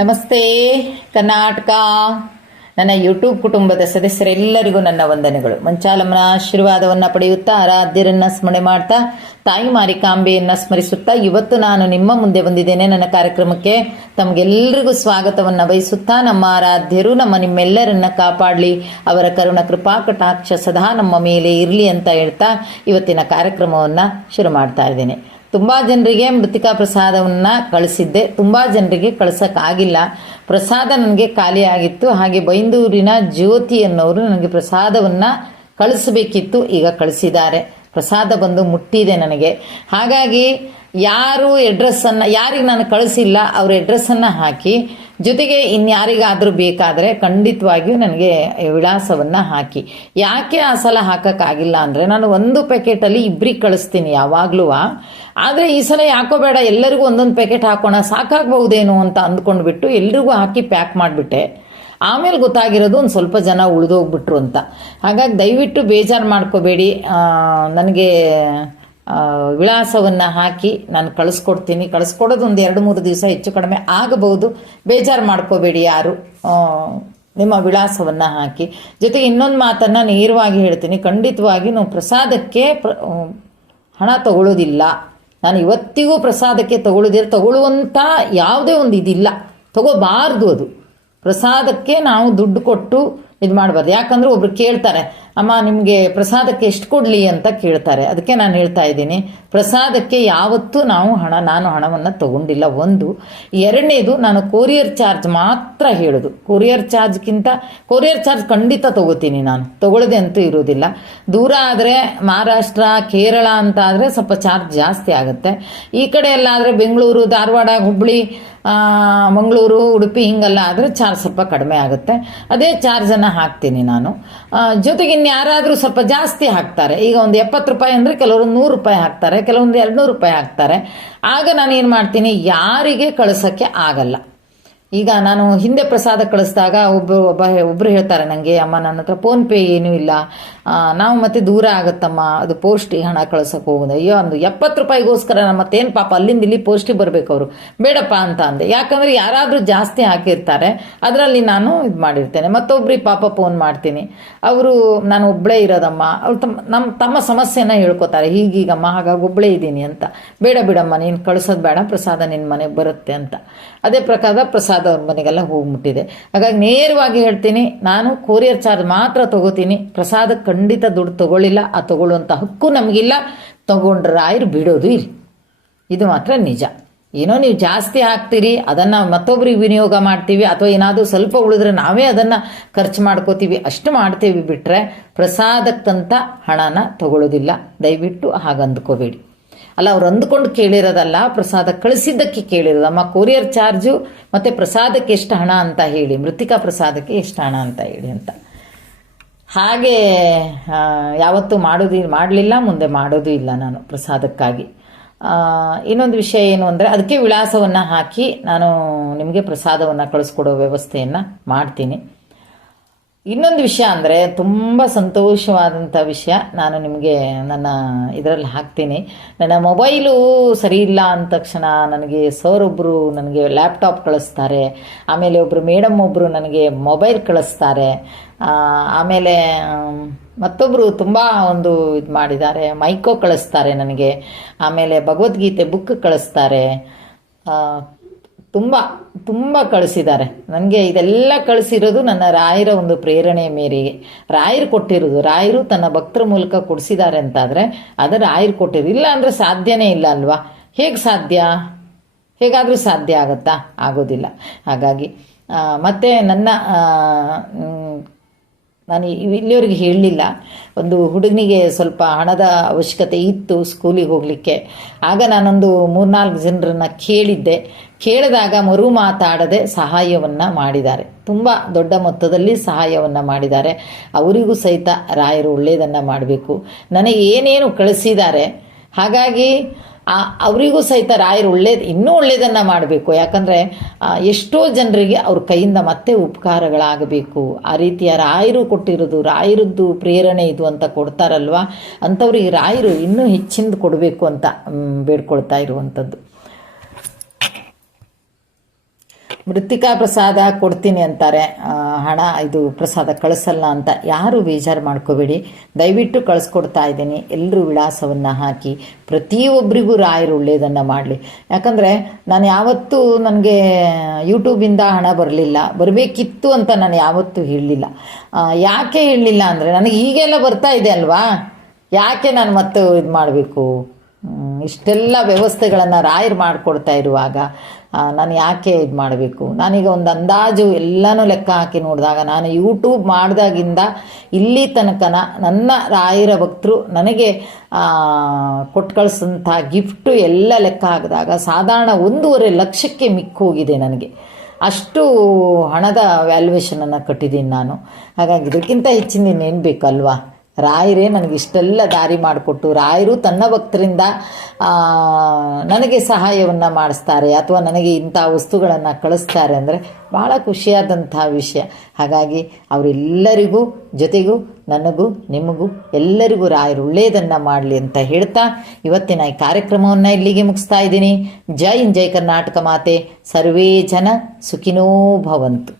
ನಮಸ್ತೆ ಕರ್ನಾಟಕ. ನನ್ನ ಯೂಟ್ಯೂಬ್ ಕುಟುಂಬದ ಸದಸ್ಯರೆಲ್ಲರಿಗೂ ನನ್ನ ವಂದನೆಗಳು. ಮಂಚಾಲಮ್ಮನ ಆಶೀರ್ವಾದವನ್ನು ಪಡೆಯುತ್ತಾ, ಆರಾಧ್ಯರನ್ನ ಸ್ಮರಣೆ ಮಾಡ್ತಾ, ತಾಯಿ ಮಾರಿಕಾಂಬೆಯನ್ನ ಸ್ಮರಿಸುತ್ತಾ ಇವತ್ತು ನಾನು ನಿಮ್ಮ ಮುಂದೆ ಬಂದಿದ್ದೇನೆ. ನನ್ನ ಕಾರ್ಯಕ್ರಮಕ್ಕೆ ತಮಗೆಲ್ಲರಿಗೂ ಸ್ವಾಗತವನ್ನು ಬಯಸುತ್ತಾ, ನಮ್ಮ ಆರಾಧ್ಯರು ನಿಮ್ಮೆಲ್ಲರನ್ನ ಕಾಪಾಡಲಿ, ಅವರ ಕರುಣ ಕೃಪಾ ಕಟಾಕ್ಷ ಸದಾ ನಮ್ಮ ಮೇಲೆ ಇರಲಿ ಅಂತ ಹೇಳ್ತಾ ಇವತ್ತಿನ ಕಾರ್ಯಕ್ರಮವನ್ನು ಶುರು ಮಾಡ್ತಾ ಇದ್ದೇನೆ. ತುಂಬ ಜನರಿಗೆ ಮೃತ್ತಿಕಾ ಪ್ರಸಾದವನ್ನು ಕಳಿಸಿದ್ದೆ, ತುಂಬ ಜನರಿಗೆ ಕಳ್ಸೋಕ್ಕಾಗಿಲ್ಲ. ಪ್ರಸಾದ ನನಗೆ ಖಾಲಿ ಆಗಿತ್ತು. ಹಾಗೆ ಬೈಂದೂರಿನ ಜ್ಯೋತಿ ಅನ್ನೋರು ನನಗೆ ಪ್ರಸಾದವನ್ನು ಕಳಿಸಬೇಕಿತ್ತು, ಈಗ ಕಳಿಸಿದ್ದಾರೆ. ಪ್ರಸಾದ ಬಂದು ಮುಟ್ಟಿದೆ ನನಗೆ. ಹಾಗಾಗಿ ಯಾರು ಯಾರಿಗೆ ನಾನು ಕಳಿಸಿಲ್ಲ ಅವ್ರ ಅಡ್ರೆಸ್ಸನ್ನು ಹಾಕಿ, ಜೊತೆಗೆ ಇನ್ಯಾರಿಗಾದರೂ ಬೇಕಾದರೆ ಖಂಡಿತವಾಗಿಯೂ ನನಗೆ ವಿಳಾಸವನ್ನು ಹಾಕಿ. ಯಾಕೆ ಆ ಸಲ ಹಾಕೋಕ್ಕಾಗಿಲ್ಲ ಅಂದರೆ, ನಾನು ಒಂದು ಪ್ಯಾಕೆಟಲ್ಲಿ ಇಬ್ಬರಿಗೆ ಕಳಿಸ್ತೀನಿ ಯಾವಾಗಲೂ. ಆದರೆ ಈ ಸಲ ಯಾಕೋ ಬೇಡ, ಎಲ್ಲರಿಗೂ ಒಂದೊಂದು ಪ್ಯಾಕೆಟ್ ಹಾಕೋಣ, ಸಾಕಾಗಬಹುದೇನೋ ಅಂತ ಅಂದ್ಕೊಂಡ್ಬಿಟ್ಟು ಎಲ್ರಿಗೂ ಹಾಕಿ ಪ್ಯಾಕ್ ಮಾಡಿಬಿಟ್ಟೆ. ಆಮೇಲೆ ಗೊತ್ತಾಗಿರೋದು ಒಂದು ಸ್ವಲ್ಪ ಜನ ಉಳಿದೋಗ್ಬಿಟ್ರು ಅಂತ. ಹಾಗಾಗಿ ದಯವಿಟ್ಟು ಬೇಜಾರು ಮಾಡ್ಕೋಬೇಡಿ, ನನಗೆ ವಿಳಾಸವನ್ನು ಹಾಕಿ ನಾನು ಕಳಿಸ್ಕೊಡ್ತೀನಿ. ಕಳಿಸ್ಕೊಡೋದು ಒಂದು 2-3 ದಿವಸ ಹೆಚ್ಚು ಕಡಿಮೆ ಆಗಬಹುದು, ಬೇಜಾರು ಮಾಡ್ಕೋಬೇಡಿ ಯಾರು. ನಿಮ್ಮ ವಿಳಾಸವನ್ನು ಹಾಕಿ. ಜೊತೆಗೆ ಇನ್ನೊಂದು ಮಾತನ್ನು ನೇರವಾಗಿ ಹೇಳ್ತೀನಿ, ಖಂಡಿತವಾಗಿ ನಾವು ಪ್ರಸಾದಕ್ಕೆ ಹಣ ತಗೊಳ್ಳೋದಿಲ್ಲ. ನಾನು ಇವತ್ತಿಗೂ ಪ್ರಸಾದಕ್ಕೆ ತಗೊಳ್ಳುವಂಥ ಯಾವುದೇ ಒಂದು ಇದಿಲ್ಲ, ತಗೋಬಾರ್ದು. ಅದು ಪ್ರಸಾದಕ್ಕೆ ನಾವು ದುಡ್ಡು ಕೊಟ್ಟು ಇದು ಮಾಡಬಾರ್ದು. ಯಾಕಂದರೆ ಒಬ್ರು ಕೇಳ್ತಾರೆ, ಅಮ್ಮ ನಿಮಗೆ ಪ್ರಸಾದಕ್ಕೆ ಎಷ್ಟು ಕೊಡಲಿ ಅಂತ ಕೇಳ್ತಾರೆ. ಅದಕ್ಕೆ ನಾನು ಹೇಳ್ತಾ ಇದ್ದೀನಿ, ಪ್ರಸಾದಕ್ಕೆ ಯಾವತ್ತೂ ನಾನು ಹಣವನ್ನು ತಗೊಂಡಿಲ್ಲ. ಒಂದು. ಎರಡನೇದು, ನಾನು ಕೊರಿಯರ್ ಚಾರ್ಜ್ ಮಾತ್ರ ಹೇಳೋದು. ಕೊರಿಯರ್ ಚಾರ್ಜ್ ಖಂಡಿತ ತಗೋತೀನಿ, ನಾನು ತಗೊಳ್ಳದೆ ಅಂತೂ ಇರೋದಿಲ್ಲ. ದೂರ ಆದರೆ ಮಹಾರಾಷ್ಟ್ರ, ಕೇರಳ ಅಂತ ಆದರೆ ಸ್ವಲ್ಪ ಚಾರ್ಜ್ ಜಾಸ್ತಿ ಆಗುತ್ತೆ. ಈ ಕಡೆ ಎಲ್ಲ ಆದರೆ ಬೆಂಗಳೂರು, ಧಾರವಾಡ, ಹುಬ್ಬಳ್ಳಿ, ಮಂಗಳೂರು, ಉಡುಪಿ ಹಿಂಗೆಲ್ಲ ಆದರೆ ಚಾರ್ಜ್ ಸ್ವಲ್ಪ ಕಡಿಮೆ ಆಗುತ್ತೆ. ಅದೇ ಚಾರ್ಜನ್ನು ಹಾಕ್ತೀನಿ ನಾನು. ಜೊತೆಗೆ ಇನ್ಯಾರಾದರೂ ಸ್ವಲ್ಪ ಜಾಸ್ತಿ ಹಾಕ್ತಾರೆ. ಈಗ ಒಂದು 70 ರೂಪಾಯಿ ಅಂದರೆ ಕೆಲವರು 100 ರೂಪಾಯಿ ಹಾಕ್ತಾರೆ, ಕೆಲವೊಂದು 200 ರೂಪಾಯಿ ಹಾಕ್ತಾರೆ. ಆಗ ನಾನು ಏನು ಮಾಡ್ತೀನಿ, ಯಾರಿಗೆ ಕಳಿಸೋಕ್ಕೆ ಆಗಲ್ಲ. ಈಗ ನಾನು ಹಿಂದೆ ಪ್ರಸಾದ ಕಳಿಸಿದಾಗ ಒಬ್ಬರು ಹೇಳ್ತಾರೆ ನನಗೆ, ಅಮ್ಮ ನನ್ನ ಹತ್ರ ಫೋನ್ಪೇ ಏನೂ ಇಲ್ಲ, ನಾವು ಮತ್ತೆ ದೂರ ಆಗುತ್ತಮ್ಮ, ಅದು ಪೋಸ್ಟಿಗೆ ಹಣ ಕಳ್ಸೋಕೆ ಹೋಗೋದು. ಅಯ್ಯೋ, ಒಂದು 70 ರೂಪಾಯಿಗೋಸ್ಕರ ಮತ್ತೇನು ಪಾಪ ಅಲ್ಲಿಂದ ಇಲ್ಲಿ ಪೋಸ್ಟಿಗೆ ಬರಬೇಕು ಅವರು, ಬೇಡಪ್ಪ ಅಂತ ಅಂದೆ. ಯಾಕಂದರೆ ಯಾರಾದರೂ ಜಾಸ್ತಿ ಹಾಕಿರ್ತಾರೆ, ಅದರಲ್ಲಿ ನಾನು ಇದು ಮಾಡಿರ್ತೇನೆ. ಮತ್ತೊಬ್ರಿಗೆ ಪಾಪ ಫೋನ್ ಮಾಡ್ತೀನಿ, ಅವರು ನಾನು ಒಬ್ಬಳೇ ಇರೋದಮ್ಮ, ಅವ್ರು ತಮ್ಮ ಸಮಸ್ಯೆನ ಹೇಳ್ಕೊತಾರೆ, ಹೀಗೀಗಮ್ಮ ಹಾಗಾಗಿ ಒಬ್ಬಳೇ ಇದ್ದೀನಿ ಅಂತ. ಬೇಡ ಬಿಡಮ್ಮ, ನೀನು ಕಳಿಸೋದು ಬೇಡ, ಪ್ರಸಾದ ನಿನ್ನ ಮನೆಗೆ ಬರುತ್ತೆ ಅಂತ. ಅದೇ ಪ್ರಕಾರ ಪ್ರಸಾದ ಅವ್ರ ಮನೆಗೆಲ್ಲ ಹೋಗ್ಬಿಟ್ಟಿದೆ. ಹಾಗಾಗಿ ನೇರವಾಗಿ ಹೇಳ್ತೀನಿ, ನಾನು ಕೊರಿಯರ್ ಚಾರ್ಜ್ ಮಾತ್ರ ತಗೋತೀನಿ. ಪ್ರಸಾದ ಖಂಡಿತ ದುಡ್ಡು ತಗೊಳ್ಳಿಲ್ಲ. ಆ ತಗೊಳ್ಳುವಂಥ ಹಕ್ಕು ನಮಗಿಲ್ಲ. ತಗೊಂಡ್ರೆ ರಾಯರು ಬಿಡೋದು ಇಲ್ಲ, ಇದು ಮಾತ್ರ ನಿಜ. ಏನೋ ನೀವು ಜಾಸ್ತಿ ಹಾಕ್ತೀರಿ, ಅದನ್ನು ಮತ್ತೊಬ್ರಿಗೆ ವಿನಿಯೋಗ ಮಾಡ್ತೀವಿ, ಅಥವಾ ಏನಾದರೂ ಸ್ವಲ್ಪ ಉಳಿದ್ರೆ ನಾವೇ ಅದನ್ನು ಖರ್ಚು ಮಾಡ್ಕೋತೀವಿ, ಅಷ್ಟು ಮಾಡ್ತೀವಿ. ಬಿಟ್ಟರೆ ಪ್ರಸಾದಕ್ಕಂತ ಹಣನ ತಗೊಳ್ಳೋದಿಲ್ಲ. ದಯವಿಟ್ಟು ಹಾಗಂದ್ಕೋಬೇಡಿ. ಅಲ್ಲ, ಅವ್ರು ಅಂದ್ಕೊಂಡು ಕೇಳಿರೋದಲ್ಲ, ಪ್ರಸಾದ ಕಳಿಸಿದ್ದಕ್ಕೆ ಕೇಳಿರೋದು. ಅಮ್ಮ ಕೊರಿಯರ್ ಚಾರ್ಜು ಮತ್ತು ಪ್ರಸಾದಕ್ಕೆ ಎಷ್ಟು ಹಣ ಅಂತ ಹೇಳಿ, ಮೃತ್ತಿಕಾ ಪ್ರಸಾದಕ್ಕೆ ಎಷ್ಟು ಹಣ ಅಂತ ಹೇಳಿ ಅಂತ. ಹಾಗೆ ಯಾವತ್ತೂ ಮಾಡಲಿಲ್ಲ, ಮುಂದೆ ಮಾಡೋದು ಇಲ್ಲ ನಾನು ಪ್ರಸಾದಕ್ಕಾಗಿ. ಇನ್ನೊಂದು ವಿಷಯ ಏನು ಅಂದರೆ, ಅದಕ್ಕೆ ವಿಳಾಸವನ್ನು ಹಾಕಿ ನಾನು ನಿಮಗೆ ಪ್ರಸಾದವನ್ನು ಕಳಿಸ್ಕೊಡೋ ವ್ಯವಸ್ಥೆಯನ್ನು ಮಾಡ್ತೀನಿ. ಇನ್ನೊಂದು ವಿಷಯ ಅಂದರೆ, ತುಂಬ ಸಂತೋಷವಾದಂಥ ವಿಷಯ ನಾನು ನಿಮಗೆ ನನ್ನ ಇದರಲ್ಲಿ ಹಾಕ್ತೀನಿ. ನನ್ನ ಮೊಬೈಲು ಸರಿ ಇಲ್ಲ ಅಂದ ತಕ್ಷಣ ನನಗೆ ಸರ್ ಒಬ್ಬರು ನನಗೆ ಲ್ಯಾಪ್ಟಾಪ್ ಕಳಿಸ್ತಾರೆ, ಆಮೇಲೆ ಒಬ್ಬರು ಮೇಡಮ್ ಒಬ್ಬರು ನನಗೆ ಮೊಬೈಲ್ ಕಳಿಸ್ತಾರೆ, ಆಮೇಲೆ ಮತ್ತೊಬ್ಬರು ತುಂಬ ಒಂದು ಇದು ಮಾಡಿದ್ದಾರೆ, ಮೈಕೋ ಕಳಿಸ್ತಾರೆ ನನಗೆ, ಆಮೇಲೆ ಭಗವದ್ಗೀತೆ ಬುಕ್ ಕಳಿಸ್ತಾರೆ. ತುಂಬ ತುಂಬ ಕಳಿಸಿದ್ದಾರೆ ನನಗೆ. ಇದೆಲ್ಲ ಕಳಿಸಿರೋದು ನನ್ನ ರಾಯರ ಒಂದು ಪ್ರೇರಣೆ ಮೇರೆಗೆ, ರಾಯರು ಕೊಟ್ಟಿರೋದು. ರಾಯರು ತನ್ನ ಭಕ್ತರ ಮೂಲಕ ಕೊಡಿಸಿದ್ದಾರೆ ಅಂತಾದರೆ ಅದು ರಾಯರು ಕೊಟ್ಟಿರೋದು. ಇಲ್ಲ ಅಂದರೆ ಸಾಧ್ಯನೇ ಇಲ್ಲ ಅಲ್ವಾ? ಹೇಗೆ ಸಾಧ್ಯ? ಹೇಗಾದರೂ ಸಾಧ್ಯ ಆಗುತ್ತಾ? ಆಗೋದಿಲ್ಲ. ಹಾಗಾಗಿ ಮತ್ತು ನಾನು ಇಲ್ಲಿವರೆಗೆ ಹೇಳಲಿಲ್ಲ, ಒಂದು ಹುಡುಗನಿಗೆ ಸ್ವಲ್ಪ ಹಣದ ಅವಶ್ಯಕತೆ ಇತ್ತು ಸ್ಕೂಲಿಗೆ ಹೋಗಲಿಕ್ಕೆ. ಆಗ ನಾನೊಂದು 3-4 ಜನರನ್ನು ಕೇಳಿದಾಗ ಮರು ಮಾತಾಡದೆ ಸಹಾಯವನ್ನು ಮಾಡಿದ್ದಾರೆ. ತುಂಬ ದೊಡ್ಡ ಮೊತ್ತದಲ್ಲಿ ಸಹಾಯವನ್ನು ಮಾಡಿದ್ದಾರೆ. ಅವರಿಗೂ ಸಹಿತ ರಾಯರು ಒಳ್ಳೆಯದನ್ನು ಮಾಡಬೇಕು. ನನಗೆ ಏನೇನು ಕಳಿಸಿದ್ದಾರೆ, ಹಾಗಾಗಿ ಅವರಿಗೂ ಸಹಿತ ರಾಯರು ಇನ್ನೂ ಒಳ್ಳೆಯದನ್ನು ಮಾಡಬೇಕು. ಯಾಕಂದರೆ ಎಷ್ಟೋ ಜನರಿಗೆ ಅವ್ರ ಕೈಯಿಂದ ಮತ್ತೆ ಉಪಕಾರಗಳಾಗಬೇಕು. ಆ ರೀತಿಯ ರಾಯರು ಕೊಟ್ಟಿರೋದು, ರಾಯರದ್ದು ಪ್ರೇರಣೆ ಇದು ಅಂತ ಕೊಡ್ತಾರಲ್ವ, ಅಂಥವ್ರಿಗೆ ರಾಯರು ಇನ್ನೂ ಹೆಚ್ಚಿಂದು ಕೊಡಬೇಕು ಅಂತ ಬೇಡ್ಕೊಳ್ತಾ ಇರುವಂಥದ್ದು. ಮೃತ್ತಿಕಾ ಪ್ರಸಾದ ಕೊಡ್ತೀನಿ ಅಂತಾರೆ, ಹಣ ಇದು ಪ್ರಸಾದ ಕಳಿಸಲ್ಲ ಅಂತ ಯಾರು ಬೇಜಾರು ಮಾಡ್ಕೋಬೇಡಿ. ದಯವಿಟ್ಟು ಕಳಿಸ್ಕೊಡ್ತಾ ಇದ್ದೀನಿ. ಎಲ್ಲರೂ ವಿಳಾಸವನ್ನು ಹಾಕಿ ಪ್ರತಿಯೊಬ್ಬರಿಗೂ ರಾಯರು ಒಳ್ಳೆಯದನ್ನು ಮಾಡಲಿ. ಯಾಕಂದರೆ ನಾನು ಯಾವತ್ತೂ ನನಗೆ ಯೂಟ್ಯೂಬಿಂದ ಹಣ ಬರಬೇಕಿತ್ತು ಅಂತ ನಾನು ಯಾವತ್ತೂ ಹೇಳಲಿಲ್ಲ. ಯಾಕೆ ಹೇಳಲಿಲ್ಲ ಅಂದರೆ ನನಗೆ ಈಗೆಲ್ಲ ಬರ್ತಾ ಇದೆ ಅಲ್ವಾ, ಯಾಕೆ ನಾನು ಮತ್ತೆ ಇದು ಮಾಡಬೇಕು? ಇಷ್ಟೆಲ್ಲ ವ್ಯವಸ್ಥೆಗಳನ್ನು ರಾಯರು ಮಾಡಿಕೊಡ್ತಾ ಇರುವಾಗ ನಾನು ಯಾಕೆ ಇದು ಮಾಡಬೇಕು? ನಾನೀಗ ಒಂದು ಅಂದಾಜು ಎಲ್ಲನೂ ಲೆಕ್ಕ ಹಾಕಿ ನೋಡಿದಾಗ ನಾನು ಯೂಟ್ಯೂಬ್ ಮಾಡಿದಾಗಿಂದ ಇಲ್ಲಿ ತನಕನ ನನ್ನ ರಾಯರ ಭಕ್ತರು ನನಗೆ ಕೊಟ್ಟು ಕಳಿಸಂಥ ಗಿಫ್ಟು ಎಲ್ಲ ಲೆಕ್ಕ ಹಾಕಿದಾಗ ಸಾಧಾರಣ 1.5 ಲಕ್ಷಕ್ಕೆ ಮಿಕ್ಕು ಹೋಗಿದೆ ನನಗೆ. ಅಷ್ಟು ಹಣದ ವ್ಯಾಲ್ಯೂಯೇಷನನ್ನು ಕಟ್ಟಿದ್ದೀನಿ ನಾನು. ಹಾಗಾಗಿ ಇದಕ್ಕಿಂತ ಹೆಚ್ಚಿನ ಇನ್ನೇನು ಬೇಕಲ್ವಾ? ರಾಯರೇ ನನಗೆ ಇಷ್ಟೆಲ್ಲ ದಾರಿ ಮಾಡಿಕೊಟ್ಟು, ರಾಯರು ತನ್ನ ಭಕ್ತರಿಂದ ನನಗೆ ಸಹಾಯವನ್ನು ಮಾಡಿಸ್ತಾರೆ ಅಥವಾ ನನಗೆ ಇಂಥ ವಸ್ತುಗಳನ್ನು ಕಳಿಸ್ತಾರೆ ಅಂದರೆ ಭಾಳ ಖುಷಿಯಾದಂಥ ವಿಷಯ. ಹಾಗಾಗಿ ಅವರೆಲ್ಲರಿಗೂ ಜೊತೆಗೂ ನನಗೂ ನಿಮಗೂ ಎಲ್ಲರಿಗೂ ರಾಯರು ಒಳ್ಳೆಯದನ್ನು ಮಾಡಲಿ ಅಂತ ಹೇಳ್ತಾ ಇವತ್ತಿನ ಈ ಕಾರ್ಯಕ್ರಮವನ್ನು ಇಲ್ಲಿಗೆ ಮುಗಿಸ್ತಾ ಇದ್ದೀನಿ. ಜೈ ಹಿಂದ್, ಜೈ ಕರ್ನಾಟಕ ಮಾತೆ. ಸರ್ವೇ ಜನ ಸುಖಿನೋ ಭವಂತು.